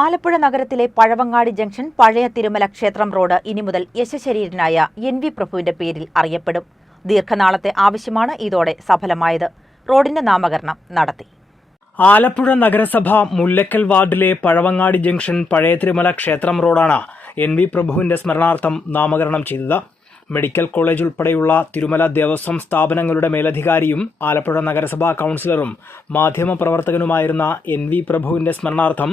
ആലപ്പുഴ നഗരത്തിലെ പഴവങ്ങാടി ജംഗ്ഷൻ പഴയ തിരുമല ക്ഷേത്രം റോഡ് ഇനി മുതൽ യശശരീരനായ NV പ്രഭുവിന്റെ പേരിൽ അറിയപ്പെടും. ദീർഘനാളത്തെ ആവശ്യമാണ് ഇതോടെ സഫലമായത്. റോഡിന്റെ നാമകരണം നടത്തി. ആലപ്പുഴ നഗരസഭ മുല്ലക്കൽ വാർഡിലെ പഴവങ്ങാടി ജംഗ്ഷൻ പഴയ തിരുമല ക്ഷേത്രം റോഡാണ് NV പ്രഭുവിന്റെ സ്മരണാർത്ഥം നാമകരണം ചെയ്തത്. മെഡിക്കൽ കോളേജ് ഉൾപ്പെടെയുള്ള തിരുമല ദേവസ്വം സ്ഥാപനങ്ങളുടെ മേലധികാരിയും ആലപ്പുഴ നഗരസഭാ കൗൺസിലറും മാധ്യമപ്രവർത്തകനുമായിരുന്ന NV പ്രഭുവിന്റെ സ്മരണാർത്ഥം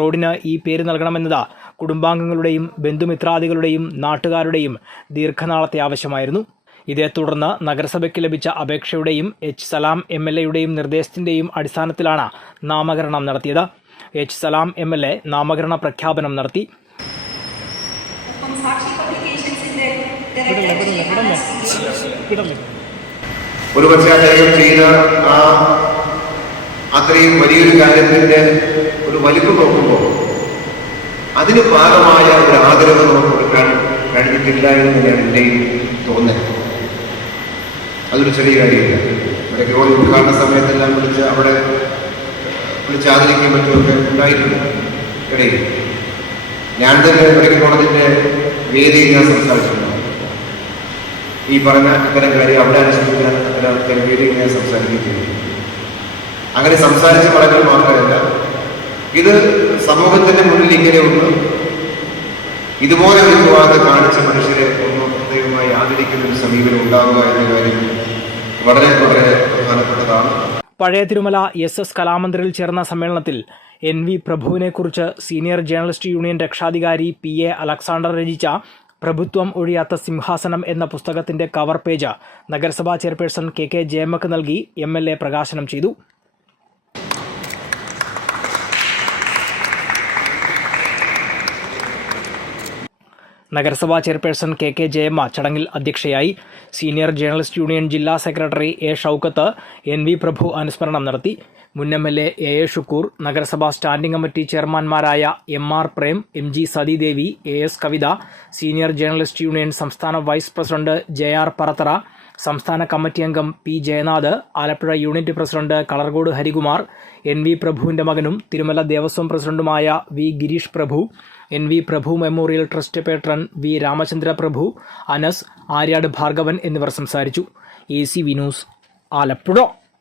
റോഡിന് ഈ പേര് നൽകണമെന്നത് കുടുംബാംഗങ്ങളുടെയും ബന്ധുമിത്രാദികളുടെയും നാട്ടുകാരുടെയും ദീർഘനാളത്തെ ആവശ്യമായിരുന്നു. ഇതേ തുടർന്ന് നഗരസഭയ്ക്ക് ലഭിച്ച അപേക്ഷയുടെയും H. സലാം MLAയുടെയും നിർദ്ദേശത്തിന്റെയും അടിസ്ഥാനത്തിലാണ് നാമകരണം നടത്തിയത്. H. സലാം MLA നാമകരണ പ്രഖ്യാപനം നടത്തി. ഒരു പക്ഷേ അദ്ദേഹം ചെയ്ത അത്രയും വലിയൊരു കാര്യത്തിന്റെ ഒരു വലിപ്പം നോക്കുമ്പോൾ അതിന് പാകമായ ഒരു ആദരവ് നമുക്ക് കൊടുക്കാൻ കഴിഞ്ഞിട്ടില്ല എന്ന് എന്റെയും തോന്നൽ. അതൊരു ചെറിയ കാര്യമില്ല. മെഡിക്കൽ കോളേജ് ഉദ്ഘാടന സമയത്തെല്ലാം അവിടെ ആദരിക്കാൻ പറ്റുമൊക്കെ ഉണ്ടായിട്ടുണ്ട്. ഇടയിൽ ഞാൻ തന്നെ മെഡിക്കൽ കോളേജിന്റെ വേദിയിൽ ഞാൻ സംസാരിച്ചിട്ടുണ്ട്. ഈ പറഞ്ഞ ഇത്തരം കാര്യം അവിടെ അനുസരിക്കാൻ അത്തരം വേദിയിൽ ഞാൻ സംസാരിക്കുകയും അങ്ങനെ സംസാരിച്ച വളരെ മാത്രമല്ല, ഇത് സമൂഹത്തിന്റെ മുന്നിൽ ഇങ്ങനെ ഒന്ന് ഇതുപോലെ ഒരു വിവാദം കാണിച്ച മനുഷ്യരെ ഒന്ന് പ്രത്യേകമായി ആദരിക്കുന്ന ഒരു സമീപനം ഉണ്ടാവുക എന്ന കാര്യം വളരെ വളരെ പ്രധാനപ്പെട്ടതാണ്. പഴയ തിരുമല SS കലാമന്ദിറിൽ ചേർന്ന സമ്മേളനത്തിൽ NV പ്രഭുവിനെക്കുറിച്ച് സീനിയർ ജേർണലിസ്റ്റ് യൂണിയൻ രക്ഷാധികാരി PA അലക്സാണ്ടർ രചിച്ച പ്രഭുത്വം ഒഴിയാത്ത സിംഹാസനം എന്ന പുസ്തകത്തിന്റെ കവർ പേജ് നഗരസഭാ ചെയർപേഴ്സൺ KK ജയമ്മക്ക് നൽകി MLA പ്രകാശനം ചെയ്തു. നഗരസഭാ ചെയർപേഴ്സൺ KK ജയമ്മ ചടങ്ങിൽ അധ്യക്ഷയായി. സീനിയർ ജേർണലിസ്റ്റ് യൂണിയൻ ജില്ലാ secretary A. Shoukath NV Prabhu അനുസ്മരണം നടത്തി. മുൻ MLA AA ഷുക്കൂർ, നഗരസഭാ സ്റ്റാൻഡിംഗ് കമ്മിറ്റി ചെയർമാൻമാരായ MR Prem, MG Sathidevi, AS Kavitha, senior journalist union സംസ്ഥാന വൈസ് പ്രസിഡന്റ് JR പറത്തറ, സംസ്ഥാന കമ്മിറ്റി അംഗം P. Jayanath, Alappuzha unit president Kalarcode Harikumar, NV പ്രഭുവിന്റെ മകനും തിരുമല ദേവസ്വം പ്രസിഡന്റുമായ V. Girish Prabhu, NV Prabhu memorial trust patron V. Ramachandra Prabhu, Anas, Aryad Bhargavan എന്നിവർ സംസാരിച്ചു. ACV news, Alappuzha.